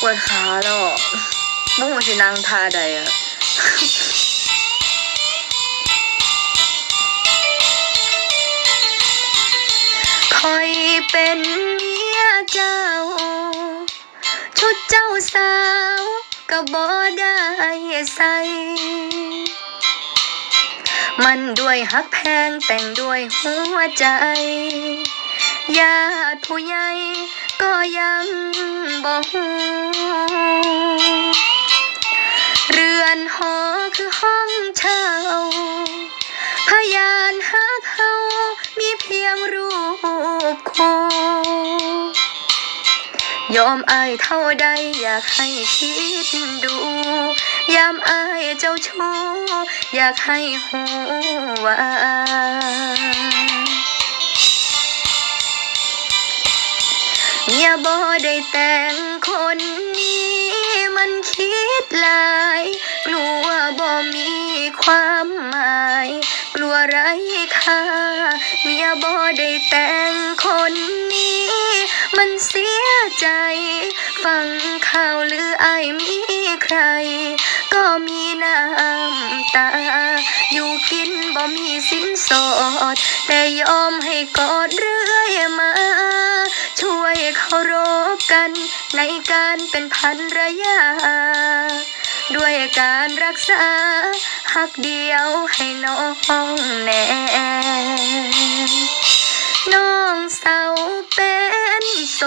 ปวดขาแล้วอะบุ้งสินางทาใดอะคอยเป็นเมียเจ้า ชุดเจ้าสาวก็บ่ได้ใส่มันด้วยฮักแพงแต่งด้วยหัวใจ ญาติผู้ใหญ่ก็ยัง เรือนหอคือห้องเช่า พยานฮักเฮามีเพียงรูปคู่ยอมอายเท่าใดอยากให้คิดดู ยามอายเจ้าชู้อยากให้หูว่า เมียบ่ได้แต่งคนนี้มันคิดหลาย กลัวบ่มีความหมาย กลัวไรค่าเมียบ่ได้แต่งคนนี้ มันเสียใจ ฟังข่าวหรืออายมีใคร ก็มีน้ำตา อยู่กินบ่มีสินสอด แต่ยอมให้กอดเรื่อยมา ในการเป็นพันระยะ ด้วยการรักษาหักเดียวให้น้องแน่น้องเสาเป็นโส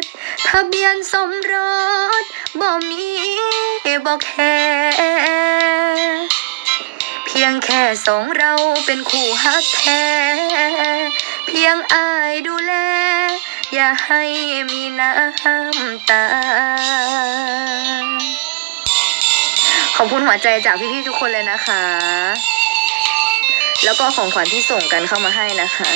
ด ทะเบียนสมรสบ่มีบ่แค่เพียงแค่สองเราเป็นคู่ฮักแท้ เพียงอายดูแล อย่าให้มีน้ำตา ขอบคุณหัวใจจากพี่ๆทุกคนเลยนะคะ แล้วก็ของขวัญที่ส่งกันเข้ามาให้นะคะ